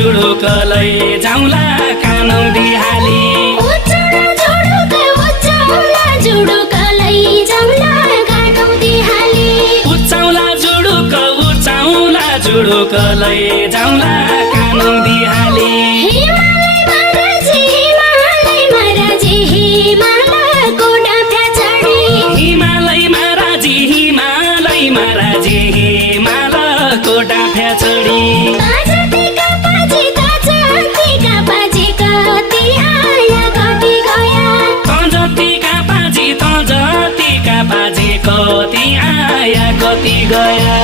जुडुकलै जाउँला कानौ दिहाली उचाउला जुडुकलै जाउँला कानौ दिहाली उचाउला जुडुकलै जाउँला कानौ दिहाली हिमालय महाराजी हिमालयको डाँफा चढी हिमालय महाराजी हिमालयको डाँफा चढी ताजतीका पाजी कति आया कति गया तजतीका पाजी कति आया कति गया